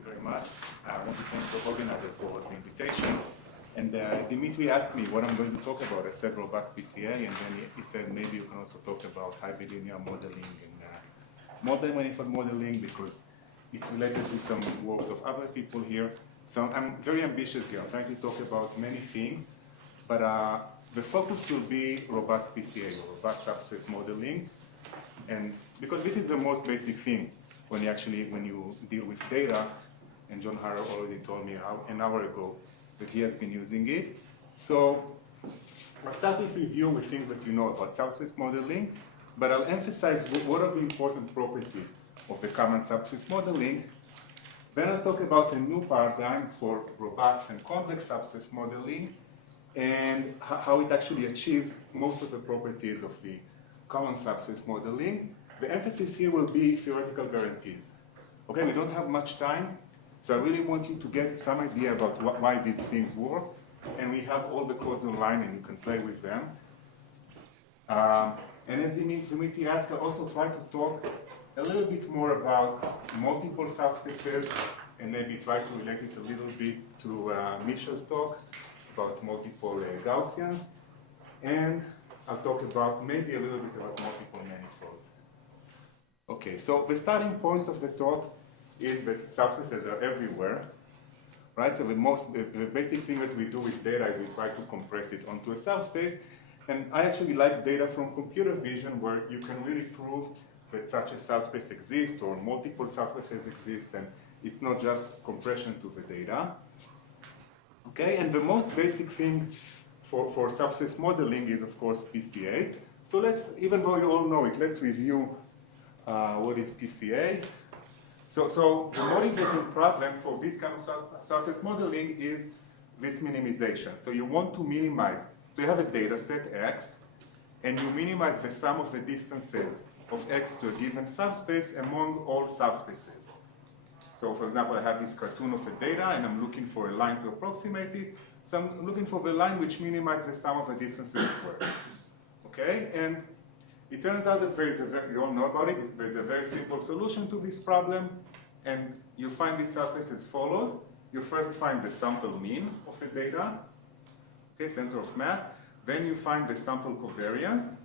you very much. I want to thank the organizer for the invitation. And Dimitri asked me what I'm going to talk about. I said robust PCA, and then he said maybe you can also talk about hybrid linear modeling and multi-manifold modeling because it's related to some works of other people here. So I'm very ambitious here. I'm trying to talk about many things, but the focus will be robust PCA, robust subspace modeling, and because this is the most basic thing when you deal with data, and John Harrow already told me an hour ago that he has been using it. So I'll start with review with things that you know about subspace modeling, but I'll emphasize what are the important properties of the common subspace modeling. Then I'll talk about a new paradigm for robust and convex subspace modeling and how it actually achieves most of the properties of the common subspace modeling. The emphasis here will be theoretical guarantees. Okay, we don't have much time, so I really want you to get some idea about why these things work, and we have all the codes online and you can play with them. And as Dimitri asked, I'll also try to talk a little bit more about multiple subspaces and maybe try to relate it a little bit to Misha's talk about multiple Gaussians. And I'll talk about maybe a little bit about multiple manifolds. Okay, so the starting point of the talk is that subspaces are everywhere, right? So the basic thing that we do with data is we try to compress it onto a subspace. And I actually like data from computer vision where you can really prove that such a subspace exists or multiple subspaces exist, and it's not just compression to the data. Okay, and the most basic thing for subspace modeling is, of course, PCA. So let's, even though you all know it, let's review what is PCA. So the motivating problem for this kind of subspace modeling is this minimization. So you want to minimize, so you have a data set X, and you minimize the sum of the distances of X to a given subspace among all subspaces. So for example, I have this cartoon of a data, and I'm looking for a line to approximate it. So I'm looking for the line which minimizes the sum of the distances squared. Okay, and it turns out that there is you all know about it, there's a very simple solution to this problem, and you find this subspace as follows. You first find the sample mean of the data, okay, center of mass, then you find the sample covariance.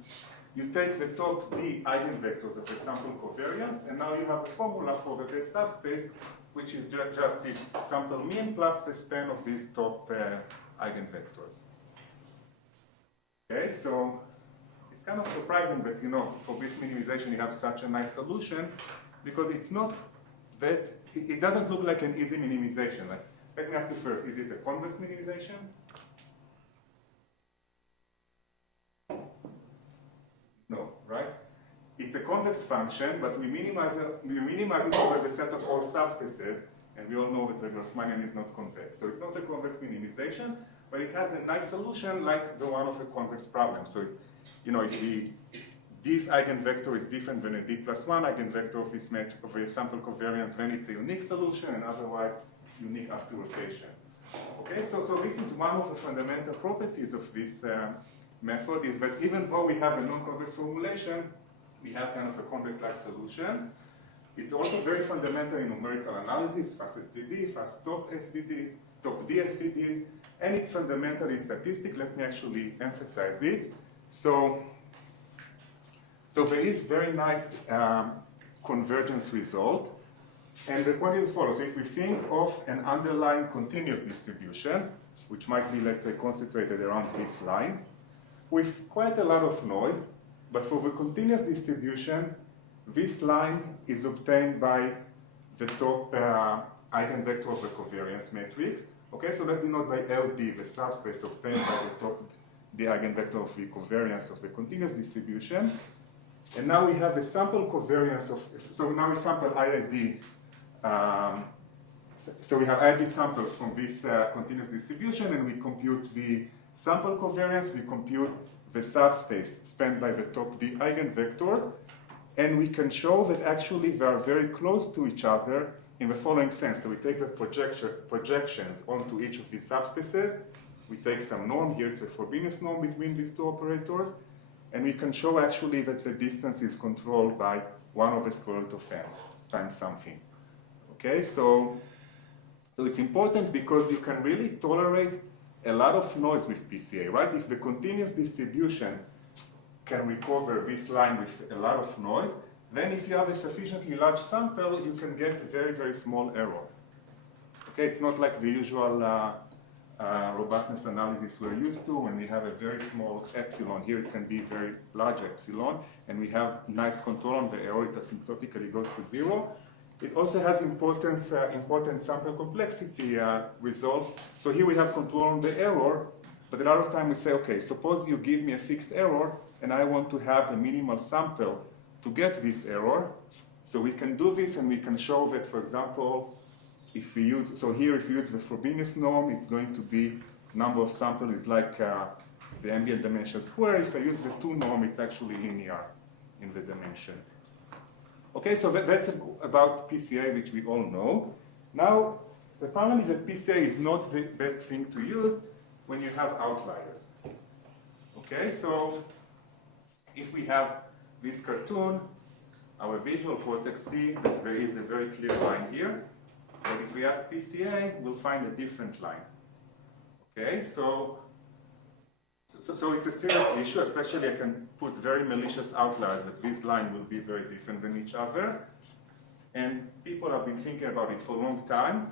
You take the top D eigenvectors of the sample covariance, and now you have a formula for the base subspace, which is just this sample mean plus the span of these top eigenvectors. Okay, so it's kind of surprising that, you know, for this minimization you have such a nice solution, because it's not that, it doesn't look like an easy minimization. Like, let me ask you first, is it a convex minimization? No, right? It's a convex function, but we minimize it over the set of all subspaces, and we all know that the Grassmannian is not convex. So it's not a convex minimization, but it has a nice solution like the one of a convex problem. So it's, you know, if the D eigenvector is different than a D plus 1 eigenvector of this metric of a sample covariance, then it's a unique solution, and otherwise unique up to rotation. Okay, so this is one of the fundamental properties of this method, is that even though we have a non-convex formulation, we have kind of a convex-like solution. It's also very fundamental in numerical analysis, fast SVD, fast top SVDs, top D SVDs, and it's fundamental in statistics. Let me actually emphasize it. So there is very nice convergence result. And the point is as follows. If we think of an underlying continuous distribution, which might be, let's say, concentrated around this line, with quite a lot of noise, but for the continuous distribution, this line is obtained by the top eigenvector of the covariance matrix. Okay, so let's denote by LD, the subspace obtained by the top the eigenvector of the covariance of the continuous distribution. And now we have the sample covariance of, so now we sample IID. So we have IID samples from this continuous distribution, and we compute the sample covariance, we compute the subspace spanned by the top D eigenvectors, and we can show that actually they are very close to each other in the following sense. So we take the projections onto each of these subspaces, we take some norm, here it's the Frobenius norm between these two operators, and we can show actually that the distance is controlled by 1 over square root of n times something. Okay, so So it's important because you can really tolerate a lot of noise with PCA, right? If the continuous distribution can recover this line with a lot of noise, then if you have a sufficiently large sample, you can get very, very small error. Okay, it's not like the usual robustness analysis we're used to when we have a very small epsilon. Here it can be very large epsilon, and we have nice control on the error. It asymptotically goes to 0. It also has important sample complexity result. So here we have control on the error, but a lot of time we say, okay, suppose you give me a fixed error, and I want to have a minimal sample to get this error. So we can do this, and we can show that, for example, if we use, so here if we use the Frobenius norm, it's going to be number of samples is like the ambient dimension square. If I use the 2 norm, it's actually linear in the dimension. Okay, so that's about PCA, which we all know. Now, the problem is that PCA is not the best thing to use when you have outliers. Okay, so if we have this cartoon, our visual cortex see that there is a very clear line here. But if we ask PCA, we'll find a different line. Okay, so it's a serious issue, especially I can put very malicious outliers that this line will be very different than each other. And people have been thinking about it for a long time,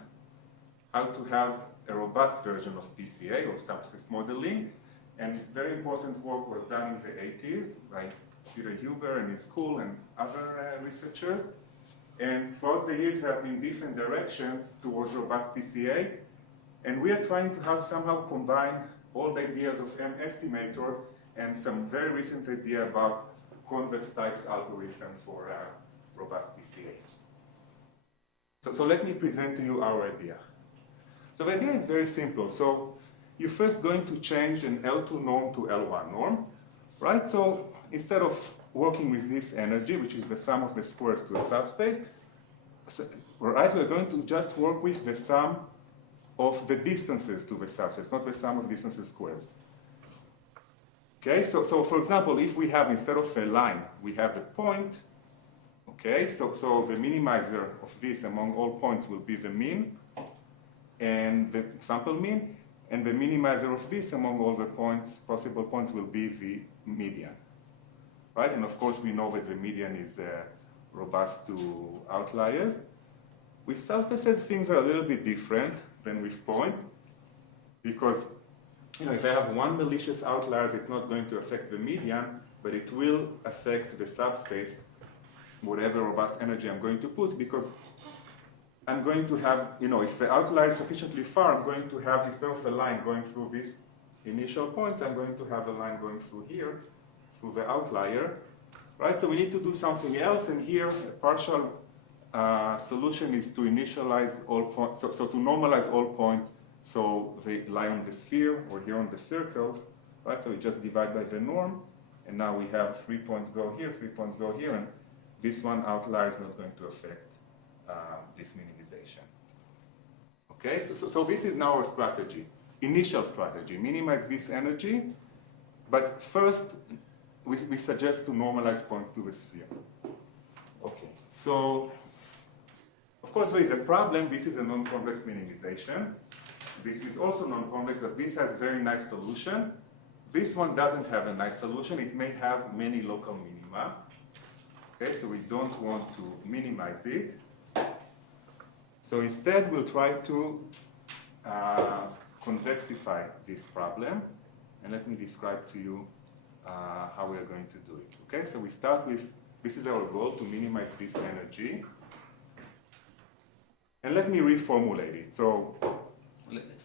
how to have a robust version of PCA, or subspace modeling. And very important work was done in the 80s by Peter Huber and his school and other researchers. And throughout the years, there have been different directions towards robust PCA. And we are trying to have somehow combine all the ideas of M estimators and some very recent idea about convex types algorithm for robust PCA. So let me present to you our idea. So the idea is very simple. So you're first going to change an L2 norm to L1 norm, right? So instead of working with this energy, which is the sum of the squares to a subspace, right, we're going to just work with the sum of the distances to the subspace, not the sum of distances squares. Okay, so for example, if we have, instead of a line, we have a point, okay, so the minimizer of this among all points will be the mean, and the sample mean, and the minimizer of this among all the points, possible points, will be the median. Right, and of course we know that the median is robust to outliers. With subspaces, things are a little bit different than with points, because if I have one malicious outlier, it's not going to affect the median, but it will affect the subspace, whatever robust energy I'm going to put, because I'm going to have, if the outlier is sufficiently far, I'm going to have, instead of a line going through these initial points, I'm going to have a line going through here, through the outlier, right? So we need to do something else, and here a partial solution is to initialize all points, so to normalize all points so they lie on the sphere or here on the circle, right? So we just divide by the norm, and now we have 3 points go here, 3 points go here, and this one outlier is not going to affect this minimization. Okay, so this is now our strategy, initial strategy, minimize this energy, but first we suggest to normalize points to the sphere. Okay, so of course there is a problem. This is a non-convex minimization. This is also non-convex, but this has very nice solution. This one doesn't have a nice solution. It may have many local minima. Okay, so we don't want to minimize it. So instead, we'll try to convexify this problem. And let me describe to you how we are going to do it. Okay, so we start with, this is our goal, to minimize this energy. And let me reformulate it. So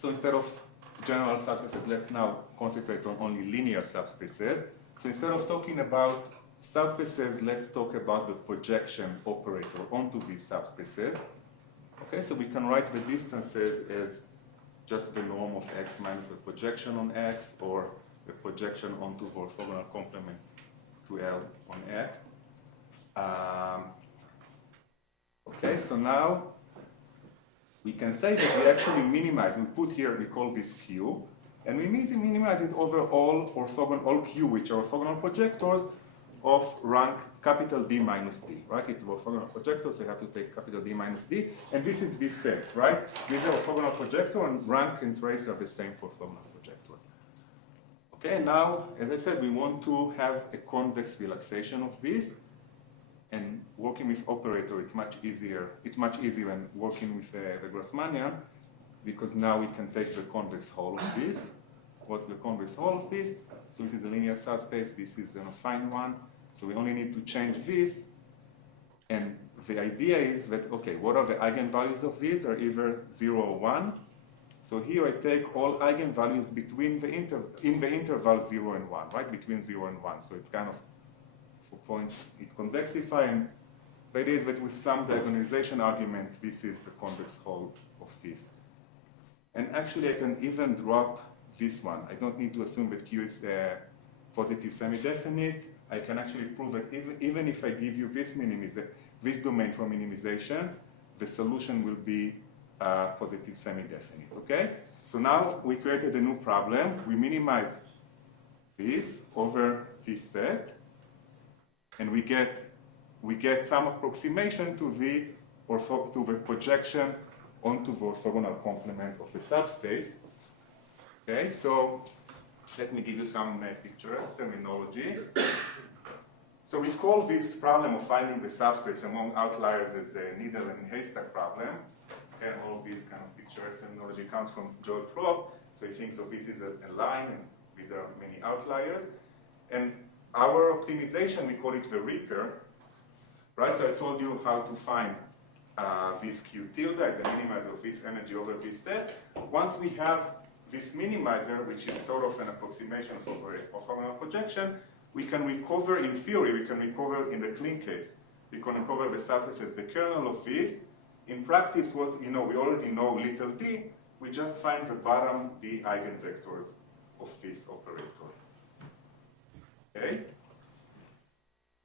instead of general subspaces, let's now concentrate on only linear subspaces. So instead of talking about subspaces, let's talk about the projection operator onto these subspaces. Okay, so we can write the distances as just the norm of x minus the projection on x, or the projection onto the orthogonal complement to L on x. Okay, so now we can say that we actually minimize, we put here, we call this Q, and we minimize it over all orthogonal, all Q, which are orthogonal projectors, of rank capital D minus D, right? It's an orthogonal projector, so you have to take capital D minus D, and this is V set, right? This is an orthogonal projector, and rank and trace are the same for orthogonal projectors. Okay, now, as I said, we want to have a convex relaxation of this, and working with operator, it's much easier. It's much easier than working with the Grassmannian, because now we can take the convex hull of this. What's the convex hull of this? So this is a linear subspace, this is an affine one. So we only need to change this. And the idea is that, okay, what are the eigenvalues of these? Are either 0 or 1. So here I take all eigenvalues between in the interval 0 and 1, right? Between 0 and 1. So it's kind of, for points, it convexify. And the idea is that with some diagonalization argument, this is the convex hull of this. And actually, I can even drop this one. I don't need to assume that Q is positive semi-definite. I can actually prove that even if I give you this domain for minimization, the solution will be positive semi-definite, okay? So now we created a new problem. We minimize this over this set, and we get some approximation to the projection onto the orthogonal complement of the subspace. Okay, so let me give you some picturesque terminology. So we call this problem of finding the subspace among outliers as the needle and haystack problem. Okay, all these kind of picturesque terminology comes from Joel Propp. So he thinks of this as a line, and these are many outliers. And our optimization, we call it the Reaper, right? So I told you how to find this Q tilde as a minimizer of this energy over this set. Once we have this minimizer, which is sort of an approximation of orthogonal projection, we can recover, in theory, we can recover in the clean case. We can recover the surface as the kernel of this. In practice, we already know little d, we just find the bottom d eigenvectors of this operator. Okay?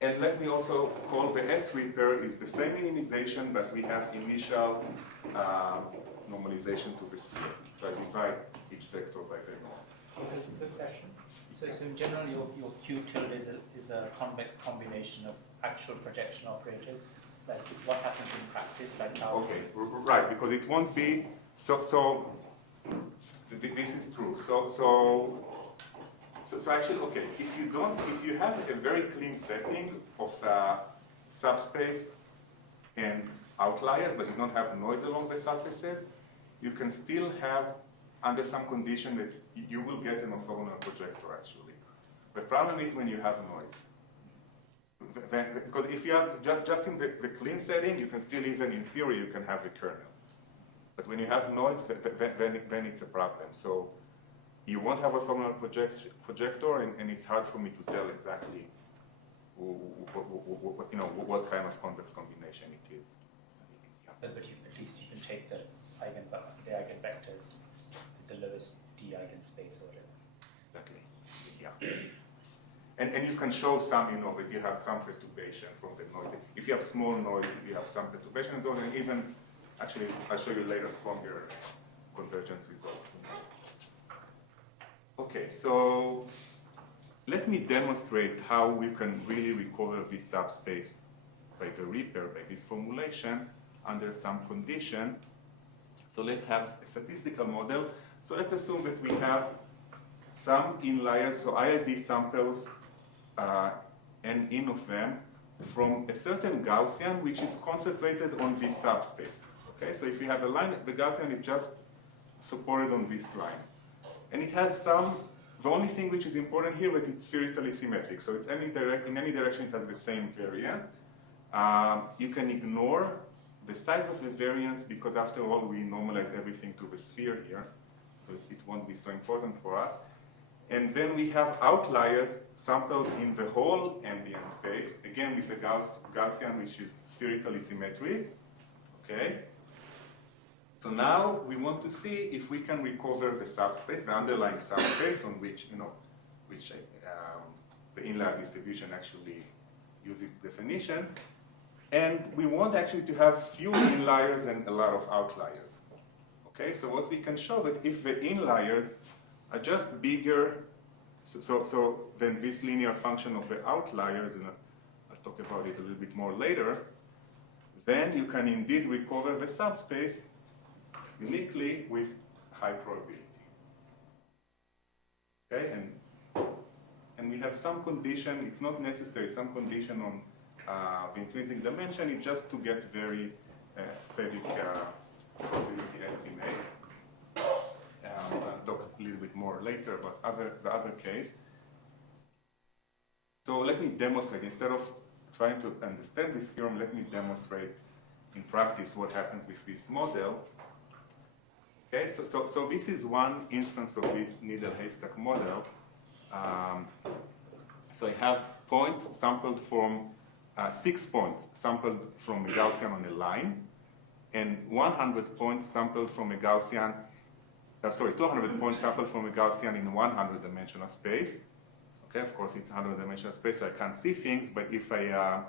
And let me also call the S-Reaper is the same minimization, but we have initial normalization to the sphere. So I divide each vector by the norm. So it's a good question. So in general, your Q tilde is a convex combination of actual projection operators. Like what happens in practice? Like how? Okay, right, because it won't be so. This is true. So actually, okay, if you have a very clean setting of subspace and outliers, but you don't have noise along the subspaces, you can still have, under some condition, that you will get an orthogonal projector, actually. The problem is when you have noise. Because if you have, just in the clean setting, you can still even, in theory, you can have the kernel. But when you have noise, then it's a problem. So you won't have a orthogonal projector, and it's hard for me to tell exactly what kind of convex combination it is. Yeah. But at least you can take the eigenvectors with the lowest d eigenspace or whatever. Exactly. Yeah. And you can show some, that you have some perturbation from the noise. If you have small noise, you have some perturbation zone, and even, actually, I'll show you later stronger convergence results. Okay, so let me demonstrate how we can really recover this subspace by the Reaper, by this formulation, under some condition. So let's have a statistical model. So let's assume that we have some inliers, so IID samples, and in of them, from a certain Gaussian, which is concentrated on this subspace. Okay, so if you have a line, the Gaussian is just supported on this line. And it has the only thing which is important here is it's spherically symmetric. So it's in any direction it has the same variance. You can ignore the size of the variance because after all we normalize everything to the sphere here. So it won't be so important for us. And then we have outliers sampled in the whole ambient space, again with a Gaussian which is spherically symmetric. Okay? So now we want to see if we can recover the subspace, the underlying subspace on which, the inlier distribution actually uses its definition. And we want actually to have few inliers and a lot of outliers. Okay, so what we can show that if the inliers are just bigger So then this linear function of the outliers, and I'll talk about it a little bit more later, then you can indeed recover the subspace uniquely with high probability. Okay, and we have some condition, it's not necessary, some condition on the intrinsic dimension, it's just to get very aesthetic probability estimate. I'll talk a little bit more later about the other case. So let me demonstrate, instead of trying to understand this theorem, let me demonstrate in practice what happens with this model. Okay, so this is one instance of this needle haystack model. So I have points sampled from 6 points sampled from a Gaussian on a line, and 100 points sampled from a Gaussian, 200 points sampled from a Gaussian in 100-dimensional space. Okay, of course it's 100-dimensional space, so I can't see things, but if I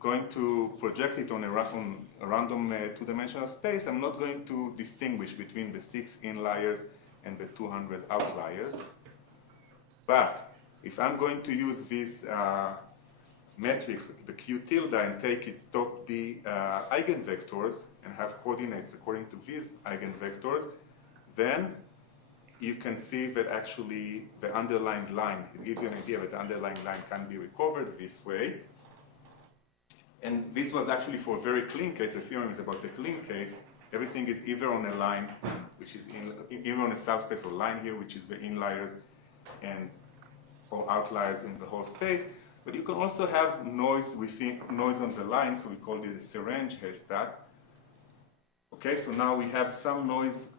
going to project it on a random 2-dimensional space, I'm not going to distinguish between the 6 inliers and the 200 outliers. But if I'm going to use this matrix, the Q tilde, and take its top D eigenvectors and have coordinates according to these eigenvectors, then you can see that actually the underlying line, it gives you an idea that the underlying line can be recovered this way. And this was actually for a very clean case. The theorem is about the clean case. Everything is either on a line, which is either on a subspace or line here, which is the inliers and or outliers in the whole space. But you can also have noise on the line, so we call it a syringe haystack. Okay, so now we have some noise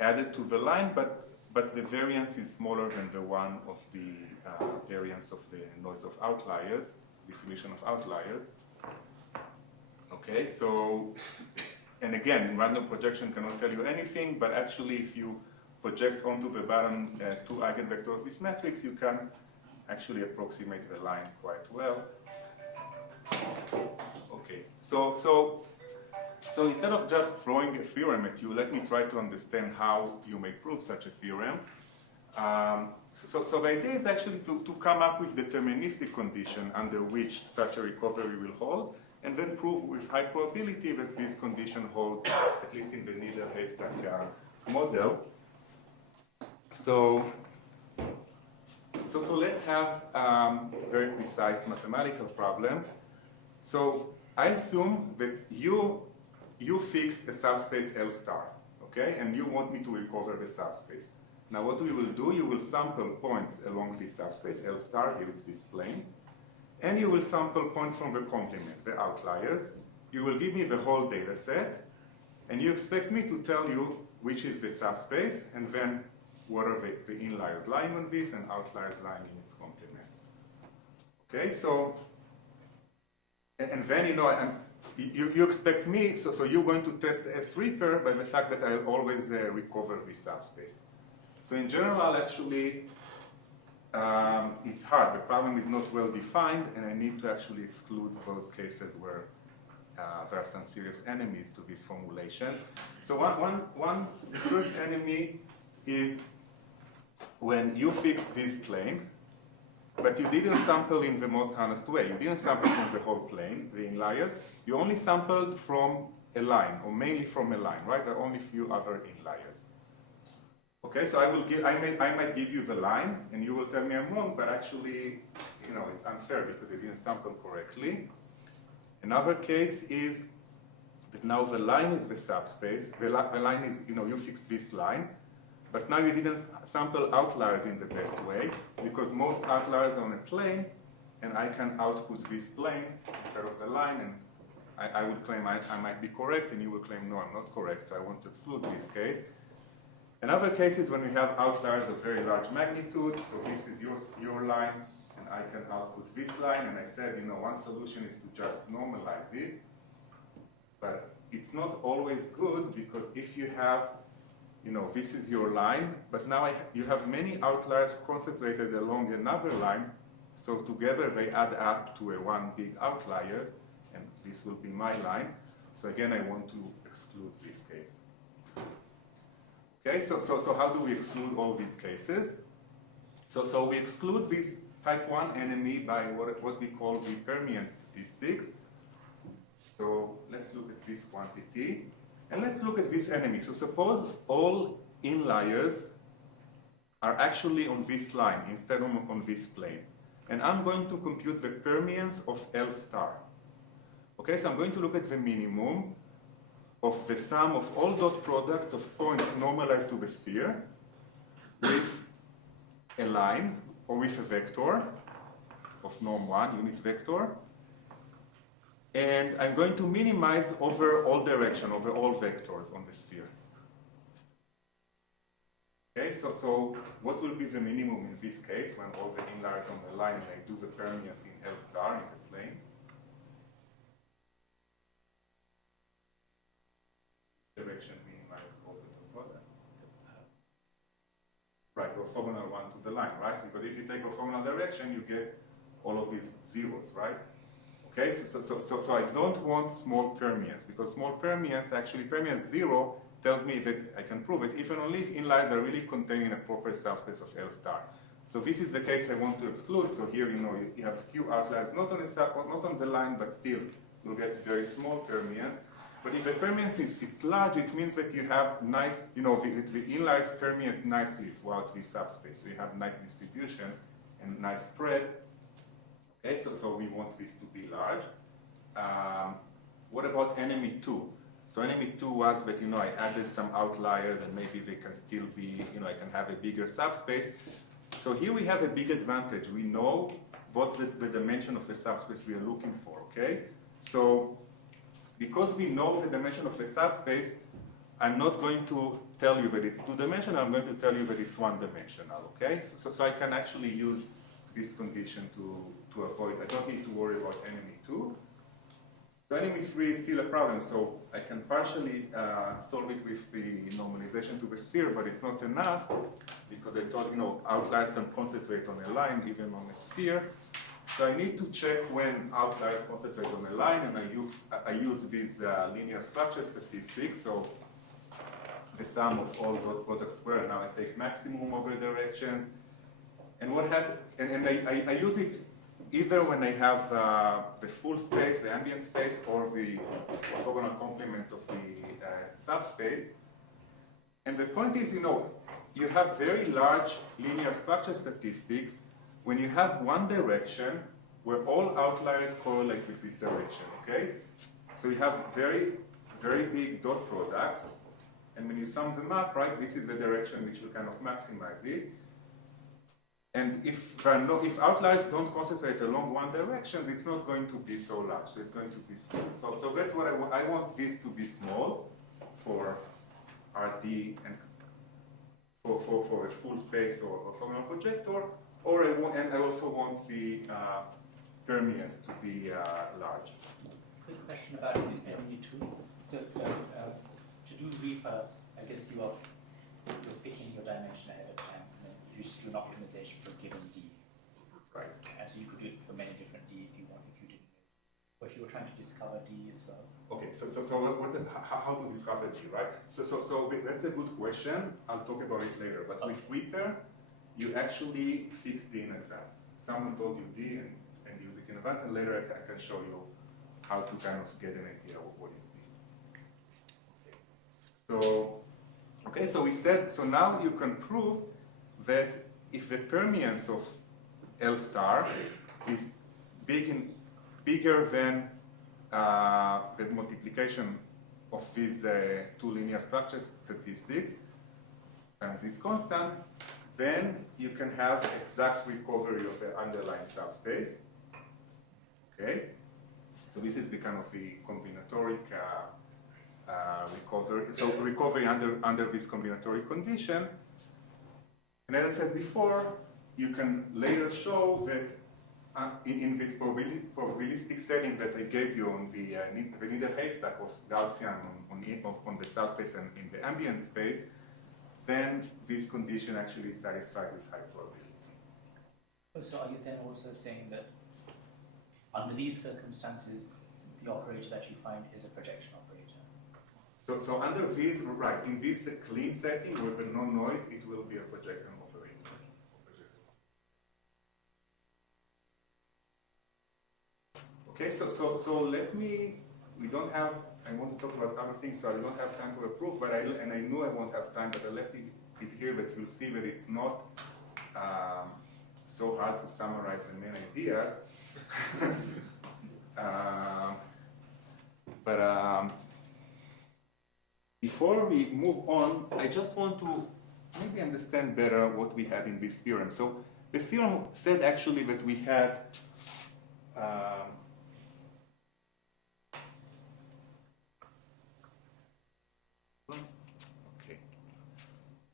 added to the line, but the variance is smaller than the one of the variance of the noise of outliers, distribution of outliers. Okay, so, and again, random projection cannot tell you anything, but actually if you project onto the bottom 2 eigenvectors of this matrix, you can actually approximate the line quite well. Okay, so instead of just throwing a theorem at you, let me try to understand how you may prove such a theorem. So the idea is actually to come up with deterministic condition under which such a recovery will hold, and then prove with high probability that this condition holds, at least in the needle haystack model. So let's have a very precise mathematical problem. So I assume that you fixed a subspace L star, okay, and you want me to recover the subspace. Now what we will do, you will sample points along this subspace L star, here it's this plane, and you will sample points from the complement, the outliers. You will give me the whole data set, and you expect me to tell you which is the subspace, and then what are the inliers lying on this and outliers lying in its complement. Okay, so, and then, you know, you expect me, so you're going to test the S3 pair by the fact that I'll always recover this subspace. So in general, actually, it's hard. The problem is not well defined, and I need to actually exclude those cases where there are some serious enemies to these formulations. So the first enemy is when you fixed this plane, but you didn't sample in the most honest way. You didn't sample from the whole plane, the inliers. You only sampled from a line, or mainly from a line, right? There are only a few other inliers. Okay, so I might give you the line, and you will tell me I'm wrong, but actually, you know, it's unfair because you didn't sample correctly. Another case is that now the line is the subspace. The line is, you know, you fixed this line, but now you didn't sample outliers in the best way, because most outliers are on a plane, and I can output this plane instead of the line, and I would claim I might be correct, and you will claim, no, I'm not correct, so I want to exclude this case. Another case is when we have outliers of very large magnitude, so this is your line, and I can output this line, and I said, you know, one solution is to just normalize it, but it's not always good, because if you have, you know, this is your line, but now you have many outliers concentrated along another line, so together they add up to a one big outlier, and this will be my line. So again, I want to exclude this case. Okay, so how do we exclude all these cases? So we exclude this type 1 enemy by what we call the permeance statistics. So let's look at this quantity, and let's look at this enemy. So suppose all inliers are actually on this line instead of on this plane. And I'm going to compute the permeance of L star. Okay, so I'm going to look at the minimum of the sum of all dot products of points normalized to the sphere with a line or with a vector of norm 1, unit vector. And I'm going to minimize over all direction, over all vectors on the sphere. Okay, so what will be the minimum in this case when all the inliers on the line and I do the permeance in L star in the plane? Direction minimize over the product. Right, orthogonal one to the line, right? Because if you take orthogonal direction, you get all of these zeros, right? Okay, so I don't want small permeance, because small permeance, actually permeance 0 tells me that I can prove it if and only if inliers are really contained in a proper subspace of L star. So this is the case I want to exclude. So here, you have a few outliers, not on the line, but still you'll get very small permeance. But if the permeance it's large, it means that you have nice, the inliers permeate nicely throughout the subspace. So you have nice distribution and nice spread. Okay, so we want this to be large. What about enemy 2? So enemy 2 was that, I added some outliers and maybe they can still be, I can have a bigger subspace. So here we have a big advantage. We know what the dimension of the subspace we are looking for, okay? So because we know the dimension of the subspace, I'm not going to tell you that it's two-dimensional, I'm going to tell you that it's one-dimensional, okay? So I can actually use this condition to avoid, I don't need to worry about enemy 2. So enemy 3 is still a problem, so I can partially solve it with the normalization to the sphere, but it's not enough, because I thought, outliers can concentrate on a line, even on a sphere. So I need to check when outliers concentrate on a line, and I use these linear structure statistics, so the sum of all dot product square, now I take maximum over directions. And what happens, and I use it either when I have the full space, the ambient space, or the orthogonal complement of the subspace. And the point is, you have very large linear structure statistics when you have one direction where all outliers correlate with this direction, okay? So you have very, very big dot products, and when you sum them up, right, this is the direction which will kind of maximize it. And if outliers don't concentrate along one direction, it's not going to be so large, so it's going to be small. So that's what I want. I want this to be small for RD and for a full space or orthogonal projector, and I also want the permeance to be large. Quick question about enemy 2. So to do Reaper, I guess you're picking your dimension ahead of time, and then you just do an optimization for a given D. Right. And so you could do it for many different D if you want, if you didn't. Or if you were trying to discover D as well. Okay, so how to discover D, right? So that's a good question. I'll talk about it later. But with Reaper, you actually fix D in advance. Someone told you D and use it in advance, and later I can show you how to kind of get an idea of what is D. Okay, so we said, so now you can prove that if the permeance of L star is bigger than the multiplication of these two linear structure statistics times this constant, then you can have exact recovery of the underlying subspace. Okay, so this is the kind of the combinatoric recovery. So recovery under this combinatoric condition. And as I said before, you can later show that in this probabilistic setting that I gave you on the needle haystack of Gaussian on the subspace and in the ambient space, then this condition actually is satisfied with high probability. So are you then also saying that under these circumstances, the operator that you find is a projection operator? So under this, right, in this clean setting with no noise, it will be a projection operator. Okay, so let me, we don't have, I want to talk about other things, so I don't have time for a proof, but and I knew I won't have time, but I left it here, but you'll see that it's not so hard to summarize the main ideas. But before we move on, I just want to maybe understand better what we had in this theorem. So the theorem said actually that we had okay.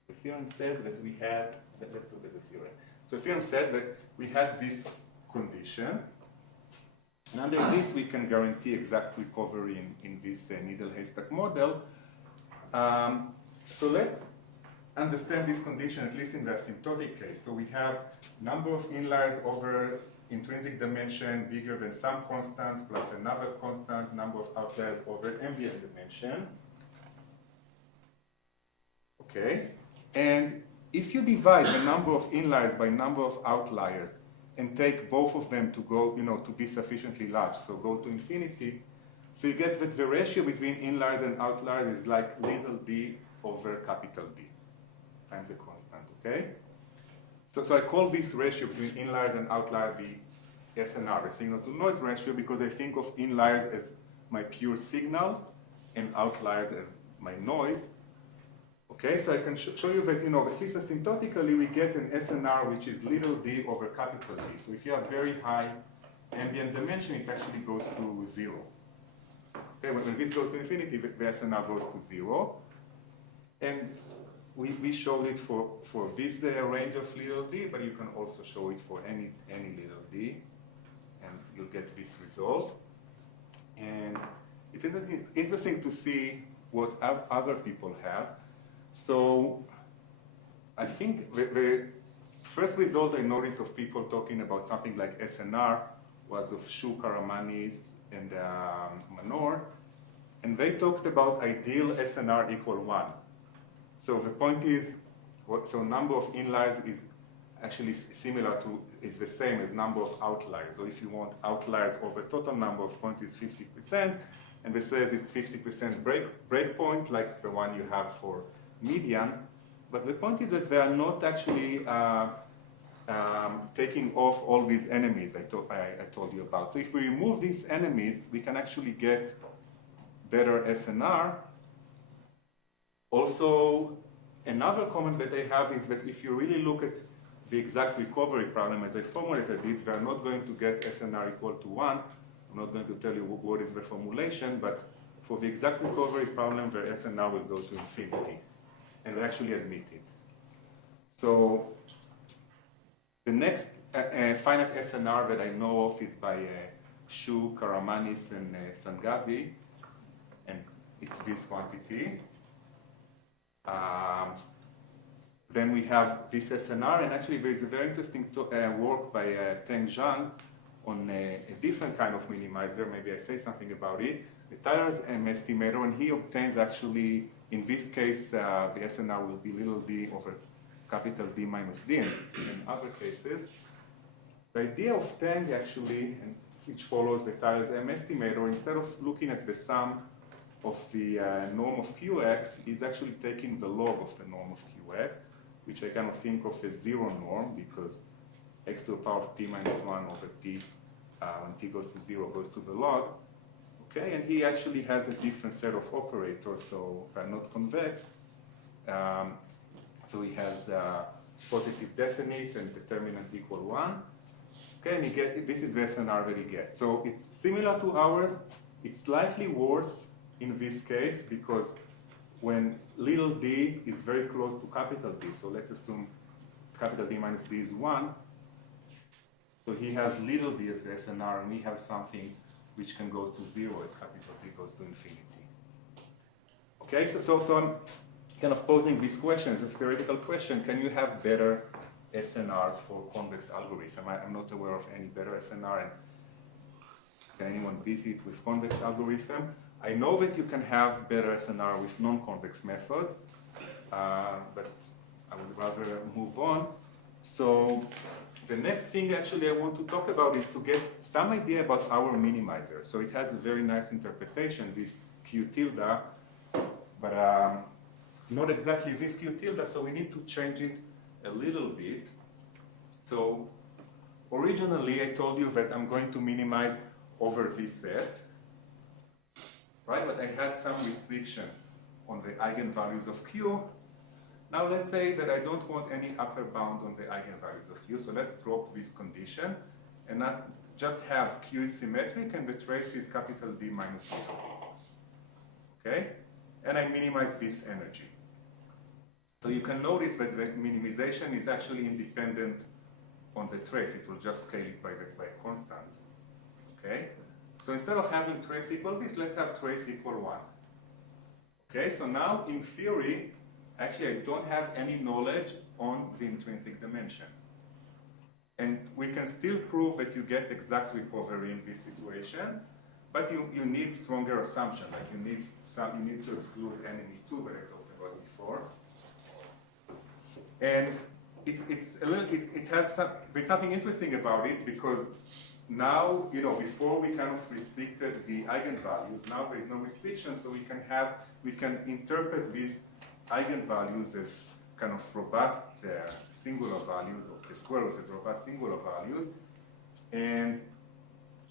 The theorem said that we had, let's look at the theorem. So the theorem said that we had this condition, and under this we can guarantee exact recovery in this needle haystack model. So let's understand this condition, at least in the asymptotic case. So we have number of inliers over intrinsic dimension bigger than some constant plus another constant, number of outliers over ambient dimension. Okay, and if you divide the number of inliers by number of outliers and take both of them to go, to be sufficiently large, so go to infinity, so you get that the ratio between inliers and outliers is like little d over capital D times a constant, okay? So I call this ratio between inliers and outliers the SNR, the signal to noise ratio, because I think of inliers as my pure signal and outliers as my noise. Okay, so I can show you that, at least asymptotically, we get an SNR which is little d over capital D. So if you have very high ambient dimension, it actually goes to 0. Okay, when this goes to infinity, the SNR goes to 0. And we showed it for this range of little d, but you can also show it for any little d, and you'll get this result. And it's interesting to see what other people have. So I think the first result I noticed of people talking about something like SNR was of Shu, Karamanis, and Manor, and they talked about ideal SNR equal 1. So the point is, so number of inliers is actually is the same as number of outliers. So if you want outliers over total number of points, it's 50%, and this says it's 50% breakpoint, like the one you have for median. But the point is that they are not actually taking off all these enemies I told you about. So if we remove these enemies, we can actually get better SNR. Also, another comment that I have is that if you really look at the exact recovery problem as I formulated it, we are not going to get SNR equal to 1. I'm not going to tell you what is the formulation, but for the exact recovery problem, the SNR will go to infinity, and we actually admit it. So the next finite SNR that I know of is by Shu, Karamanis, and Sangavi, and it's this quantity. Then we have this SNR, and actually there is a very interesting work by Teng Zhang on a different kind of minimizer. Maybe I say something about it. The Tyler's estimator, and he obtains actually, in this case, the SNR will be little d over capital D minus D, and in other cases. The idea of Teng actually, and which follows the Tyler's estimator, instead of looking at the sum of the norm of Qx, is actually taking the log of the norm of Qx, which I kind of think of as zero norm, because x to the power of p minus 1 over p, when p goes to 0, goes to the log. Okay, and he actually has a different set of operators, so they're not convex. So he has positive definite and determinant equal 1. Okay, and this is the SNR that he gets. So it's similar to ours. It's slightly worse in this case, because when little d is very close to capital D, so let's assume capital D minus D is 1, so he has little d as the SNR, and we have something which can go to 0 as capital D goes to infinity. Okay, so I'm kind of posing this question as a theoretical question: can you have better SNRs for convex algorithm? I'm not aware of any better SNR, and can anyone beat it with convex algorithm? I know that you can have better SNR with non-convex methods, but I would rather move on. So the next thing actually I want to talk about is to get some idea about our minimizer. So it has a very nice interpretation, this Q tilde, but not exactly this Q tilde, so we need to change it a little bit. So originally I told you that I'm going to minimize over this set, right? But I had some restriction on the eigenvalues of Q. Now let's say that I don't want any upper bound on the eigenvalues of Q, so let's drop this condition and not just have Q is symmetric and the trace is capital D minus little d. Okay? And I minimize this energy. So you can notice that the minimization is actually independent on the trace. It will just scale it by a constant. Okay? So instead of having trace equal this, let's have trace equal 1. Okay, so now in theory, actually I don't have any knowledge on the intrinsic dimension. And we can still prove that you get exact recovery in this situation, but you need stronger assumption, like you need to exclude N and E2 that I talked about before. And there's something interesting about it, because now, before we kind of restricted the eigenvalues, now there is no restriction, so we can interpret these eigenvalues as kind of robust singular values, or the square root as robust singular values.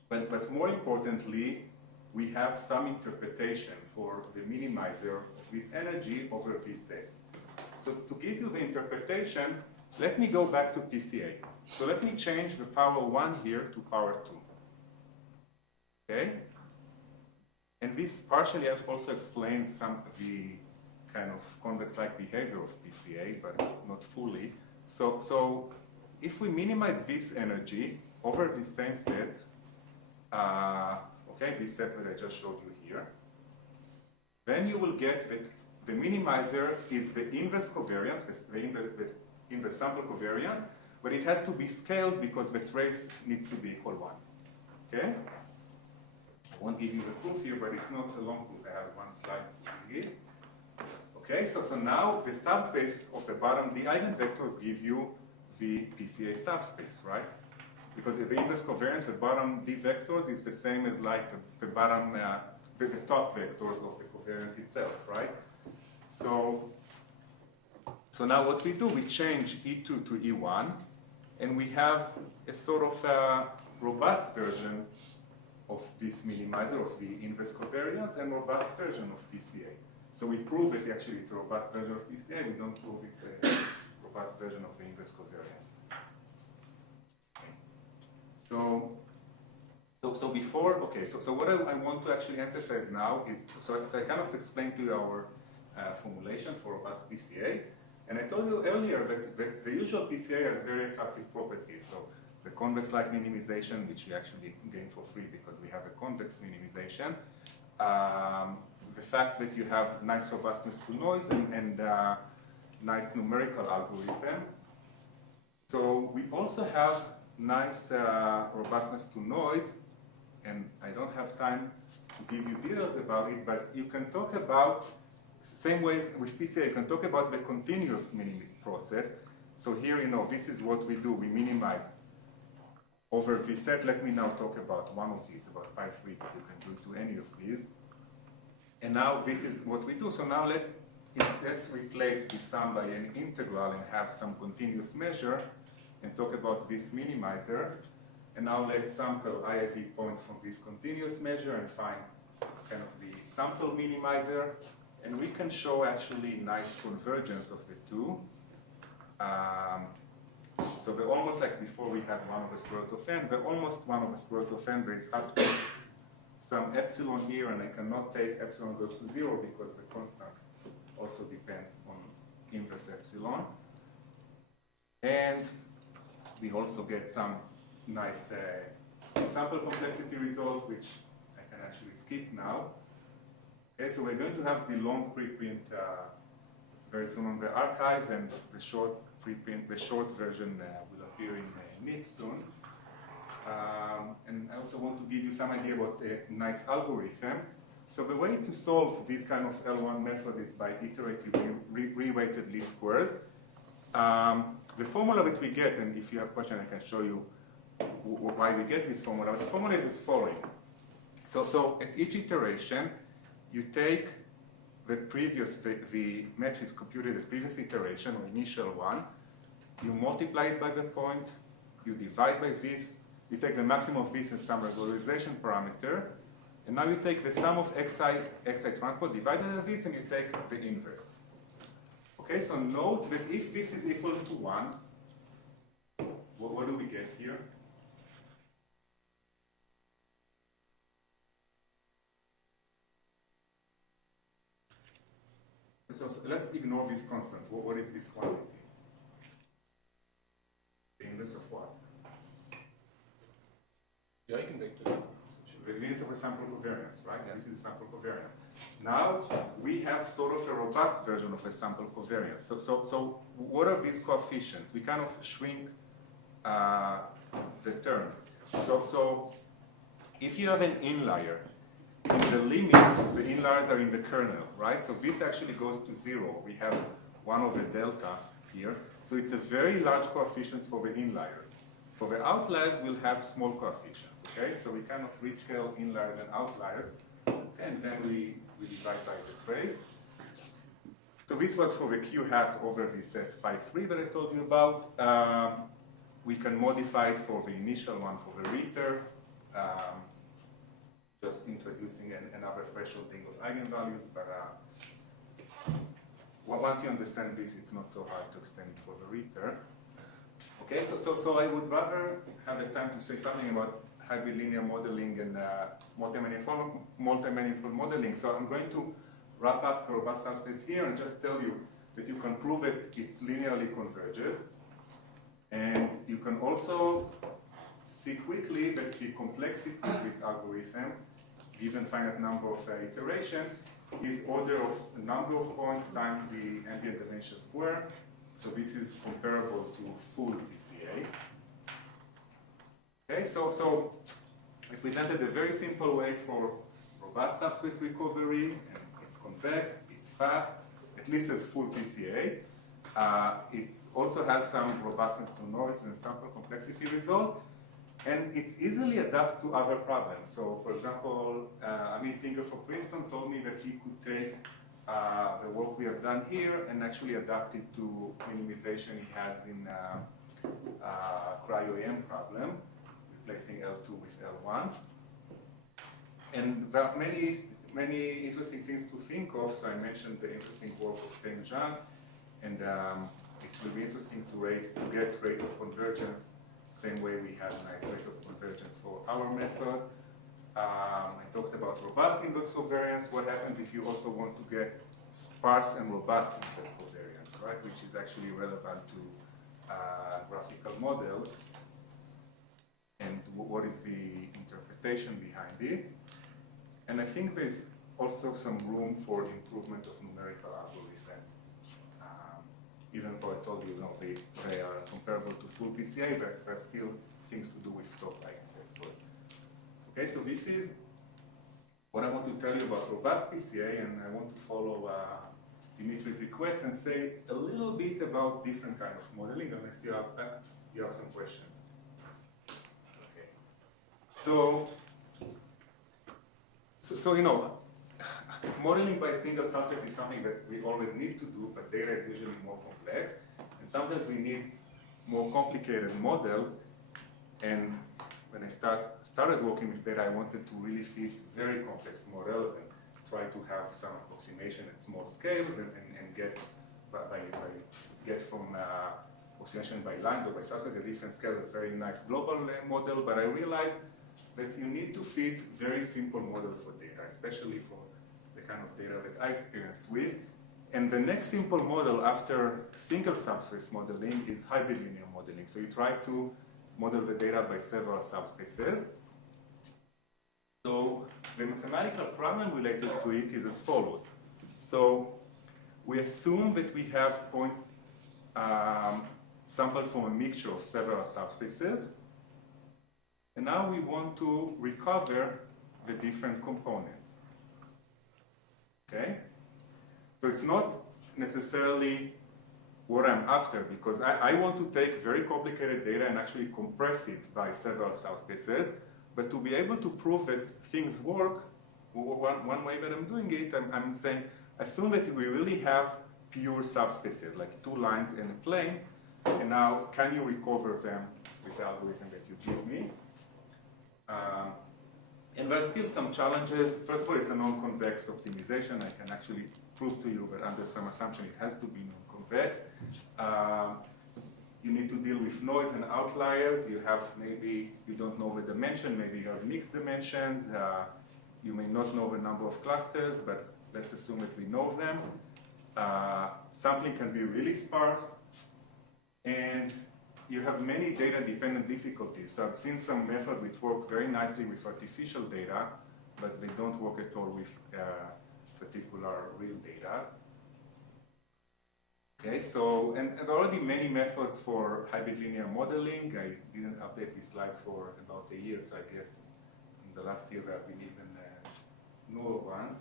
But more importantly, we have some interpretation for the minimizer of this energy over this set. So to give you the interpretation, let me go back to PCA. So let me change the power 1 here to power 2. Okay? And this partially also explains some of the kind of convex-like behavior of PCA, but not fully. So if we minimize this energy over the same set, okay, this set that I just showed you here, then you will get that the minimizer is the inverse covariance, the inverse sample covariance, but it has to be scaled because the trace needs to be equal 1. Okay? I won't give you the proof here, but it's not a long proof. I have one slide to give. Okay, so now the subspace of the bottom D eigenvectors give you the PCA subspace, right? Because the inverse covariance, the bottom D vectors is the same as like the bottom, the top vectors of the covariance itself, right? So now what we do, we change E2 to E1, and we have a sort of robust version of this minimizer of the inverse covariance and robust version of PCA. So we prove that actually it's a robust version of PCA, we don't prove it's a robust version of the inverse covariance. Okay. So before, okay, so what I want to actually emphasize now is, so I kind of explained to you our formulation for robust PCA, and I told you earlier that the usual PCA has very attractive properties. So the convex-like minimization, which we actually gain for free because we have a convex minimization. The fact that you have nice robustness to noise and nice numerical algorithm. So we also have nice robustness to noise, and I don't have time to give you details about it, but you can talk about, same way with PCA, you can talk about the continuous minimization process. So here, this is what we do. We minimize over this set. Let me now talk about one of these, about pi 3, but you can do it to any of these. And now this is what we do. So now let's replace the sum by an integral and have some continuous measure and talk about this minimizer. And now let's sample IID points from this continuous measure and find kind of the sample minimizer. And we can show actually nice convergence of the two. So they're almost like before we had 1 over square root of n, they're almost 1 over square root of n. There is up to some epsilon here, and I cannot take epsilon goes to 0 because the constant also depends on inverse epsilon. And we also get some nice sample complexity result, which I can actually skip now. Okay, so we're going to have the long preprint very soon on the archive, and the short preprint, the short version will appear in NIP soon. And I also want to give you some idea about a nice algorithm. So the way to solve this kind of L1 method is by iteratively reweighted least squares. the formula that we get, and if you have questions, I can show you why we get this formula. But the formula is as following. So at each iteration, you take the matrix computed the previous iteration, or initial one, you multiply it by the point, you divide by this, you take the maximum of this and some regularization parameter, and now you take the sum of xi transport divided by this, and you take the inverse. Okay, so note that if this is equal to 1, what do we get here? So let's ignore these constants. What is this quantity? The inverse of what? The eigenvector. The inverse of a sample covariance, right? Yeah. This is the sample covariance. Now we have sort of a robust version of a sample covariance. So what are these coefficients? We kind of shrink the terms. So if you have an inlier, in the limit, the inliers are in the kernel, right? So this actually goes to 0. We have 1 over delta here. So it's a very large coefficient for the inliers. For the outliers, we'll have small coefficients, okay? So we kind of rescale inliers and outliers, and then we divide by the trace. So this was for the Q hat over the set pi 3 that I told you about. We can modify it for the initial one for the Reaper. Just introducing another thresholding of eigenvalues, but once you understand this, it's not so hard to extend it for the Reaper. Okay, so I would rather have a time to say something about hybrid linear modeling and multi-manifold modeling. So I'm going to wrap up the robust subspace here and just tell you that you can prove it linearly converges, and you can also see quickly that the complexity of this algorithm, given finite number of iteration, is order of a number of points times the ambient dimension square. So this is comparable to full PCA. Okay, so I presented a very simple way for robust subspace recovery, and it's convex, it's fast, at least as full PCA. It also has some robustness to noise and sample complexity result. And it's easily adapted to other problems. So, for example, Amit Finger from Princeton told me that he could take the work we have done here and actually adapt it to minimization he has in cryo-EM problem, replacing L2 with L1. And there are many interesting things to think of. So I mentioned the interesting work of Teng Zhang, and it will be interesting to get rate of convergence. Same way we had a nice rate of convergence for our method. I talked about robust inverse covariance. What happens if you also want to get sparse and robust inverse covariance, right? Which is actually relevant to graphical models. And what is the interpretation behind it? And I think there's also some room for improvement of numerical algorithms. Even though I told you, they are comparable to full PCA, but there are still things to do with top eigenvectors. Okay, so this is what I want to tell you about robust PCA, and I want to follow Dimitri's request and say a little bit about different kind of modeling, unless you have some questions. Okay. So modeling by single subspace is something that we always need to do, but data is usually more complex. And sometimes we need more complicated models. And when I started working with data, I wanted to really fit very complex models and try to have some approximation at small scales and get from approximation by lines or by subspace at different scales a very nice global model. But I realized that you need to fit very simple model for data, especially for kind of data that I experienced with. And the next simple model after single subspace modeling is hybrid linear modeling. So you try to model the data by several subspaces. So the mathematical problem related to it is as follows. So we assume that we have points sampled from a mixture of several subspaces. And now we want to recover the different components. Okay? So it's not necessarily what I'm after, because I want to take very complicated data and actually compress it by several subspaces, but to be able to prove that things work, one way that I'm doing it, I'm saying, assume that we really have pure subspaces, like two lines in a plane, and now can you recover them with the algorithm that you give me? And there are still some challenges. First of all, it's a non-convex optimization. I can actually prove to you that under some assumption it has to be non-convex. You need to deal with noise and outliers. You have maybe, you don't know the dimension, maybe you have mixed dimensions. You may not know the number of clusters, but let's assume that we know them. Sampling can be really sparse. And you have many data-dependent difficulties. So I've seen some methods which work very nicely with artificial data, but they don't work at all with particular real data. Okay, so, and already many methods for hybrid linear modeling. I didn't update these slides for about a year, so I guess in the last year there have been even newer ones.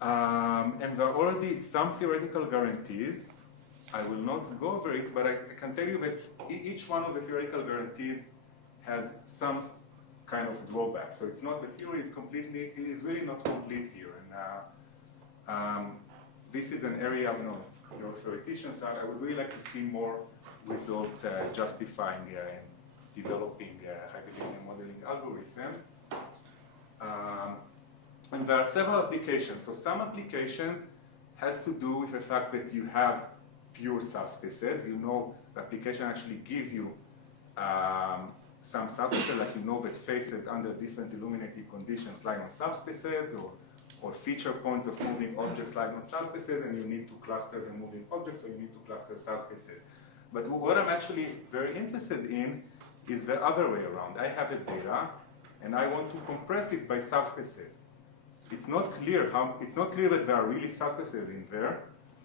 And there are already some theoretical guarantees. I will not go over it, but I can tell you that each one of the theoretical guarantees has some kind of drawback. So it's not, the theory is completely, it is really not complete here. And this is an area, you know, you're a theoretician, so I would really like to see more result justifying and developing hybrid linear modeling algorithms. And there are several applications. So some applications has to do with the fact that you have pure subspaces. You know, the application actually give you some subspaces, like you know that faces under different illuminated conditions lie on subspaces, or feature points of moving objects lie on subspaces, and you need to cluster the moving objects, so you need to cluster subspaces. But what I'm actually very interested in is the other way around. I have the data, and I want to compress it by subspaces. It's not clear that there are really subspaces in there,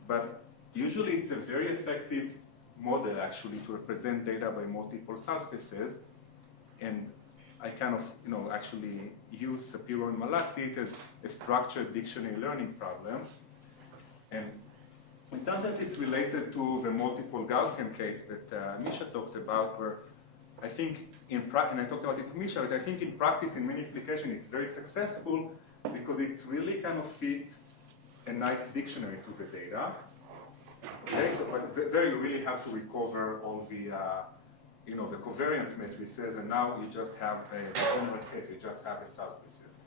but usually it's a very effective model actually to represent data by multiple subspaces, and I kind of, you know, actually use Sapiro and Malassi as a structured dictionary learning problem. And in some sense it's related to the multiple Gaussian case that Misha talked about, where I think and I talked about it for Misha, but I think in practice in many applications it's very successful because it's really kind of fit a nice dictionary to the data. Okay, so but there you really have to recover all the, you know, the covariance matrices, and now you just have the general case, you just have the subspaces.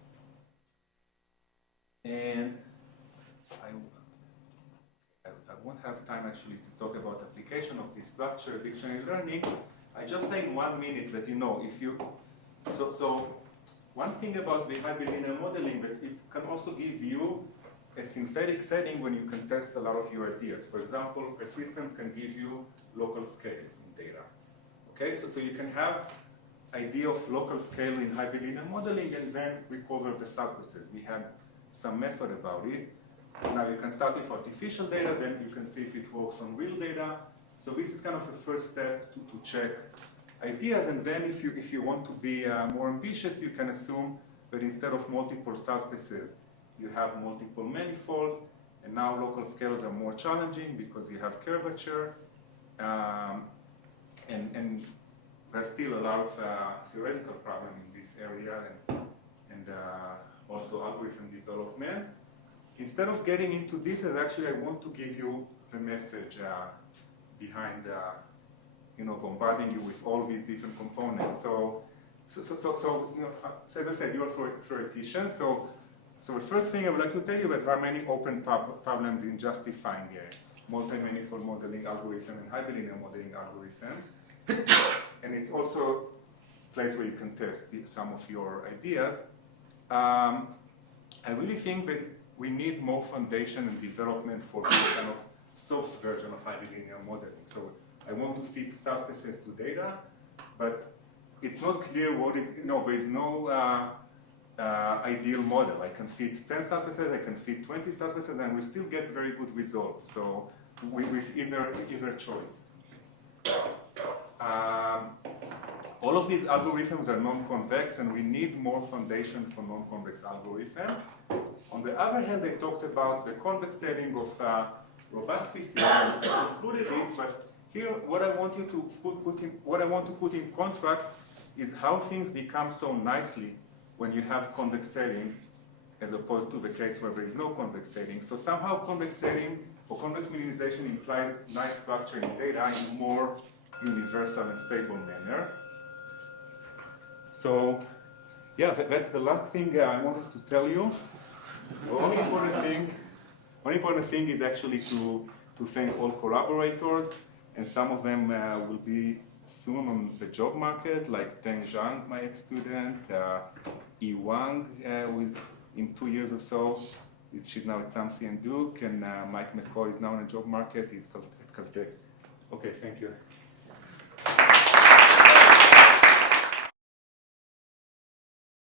And I won't have time actually to talk about application of this structured dictionary learning. I just say in 1 minute that, you know, if you, so one thing about the hybrid linear modeling, that it can also give you a synthetic setting when you can test a lot of your ideas. For example, Persistent can give you local scales in data. Okay, so you can have idea of local scale in hybrid linear modeling and then recover the subspaces. We had some method about it. Now you can start with artificial data, then you can see if it works on real data. So this is kind of a first step to check ideas, and then if you want to be more ambitious, you can assume that instead of multiple subspaces, you have multiple manifolds, and now local scales are more challenging because you have curvature, and there's still a lot of theoretical problem in this area, and also algorithm development. Instead of getting into details, actually I want to give you the message behind you know, bombarding you with all these different components. So you know, so as I said, you're a theoretician. So the first thing I would like to tell you that there are many open problems in justifying multi-manifold modeling algorithm and hybrid linear modeling algorithms. And it's also a place where you can test some of your ideas. I really think that we need more foundation and development for this kind of soft version of hybrid linear modeling. So I want to fit subspaces to data, but it's not clear what is, you know, there is no ideal model. I can fit 10 subspaces, I can fit 20 subspaces, and we still get very good results. So with either choice. All of these algorithms are non-convex, and we need more foundation for non-convex algorithm. On the other hand, they talked about the convex setting of robust PC, I included it, but here what I want you to put in contrast is how things become so nicely when you have convex setting as opposed to the case where there is no convex setting. So somehow convex setting or convex minimization implies nice structure in data in a more universal and stable manner. So yeah, that's the last thing I wanted to tell you. The only important thing is actually to thank all collaborators, and some of them will be soon on the job market, like Teng Zhang, my ex-student, Yi Wang, in 2 years or so. She's now at SAMSI and Duke, and Mike McCoy is now in the job market. He's at Caltech. Okay, thank you.